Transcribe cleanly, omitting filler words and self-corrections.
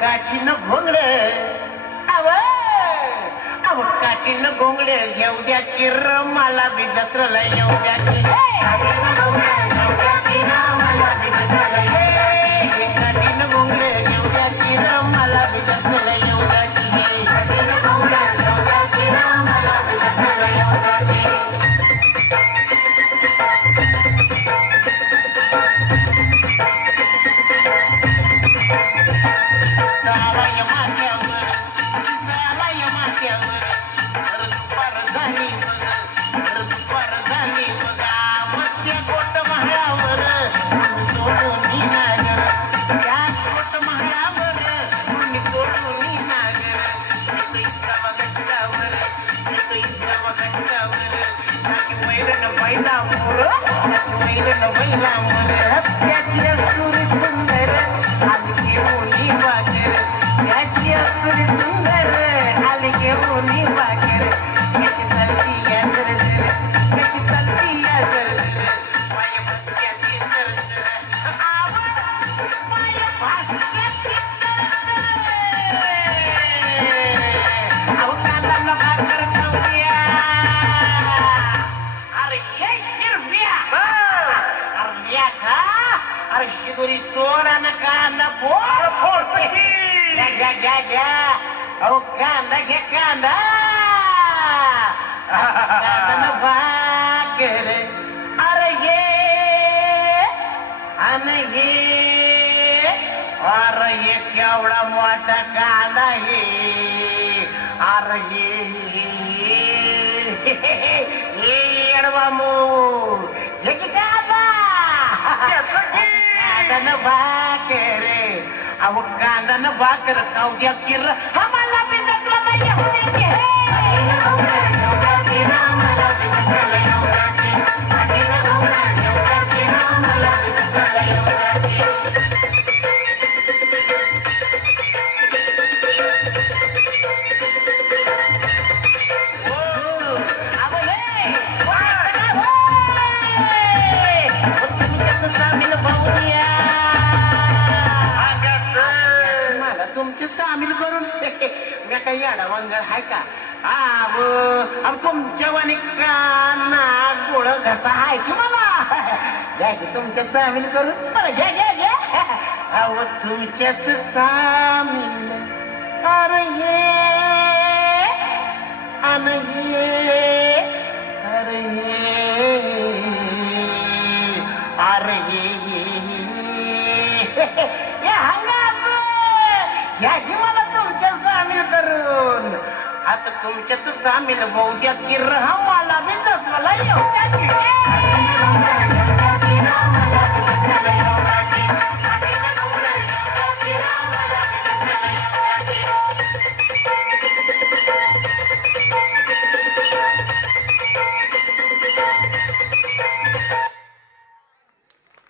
काठीनं घोंगडे अव काठीनं घोंगडे घेऊ द्या किर मला बी जत्रला येऊ द्या की काठीनं घोंगडे घेऊ द्या किर मला बी जत्रला येऊ द्या की काठीनं घोंगडे घेऊ द्या किर मला बी जत्रला येऊ द्या की अरे ये केवढा मोठा कांदा हे अरे ये एडवामू हे की कांदा कांदा भाकर अहो कांदा न भाकर खाऊ द्या किर आम्हाला बी जत्रा नाही येऊ द्या की सामील करून मी काही अडवंगर आहे का अब तुमच्या वाणी काना गोळ घसा आहे की मला घ्या की तुमच्यात सामील करून मला घ्या घ्या घ्या अव तुमच्यात सामील अरे ये अरे या की मला तुमच्या सामील करून आता तुमच्यात सामील होऊ द्या की मला बी जत्वाला येऊ द्या की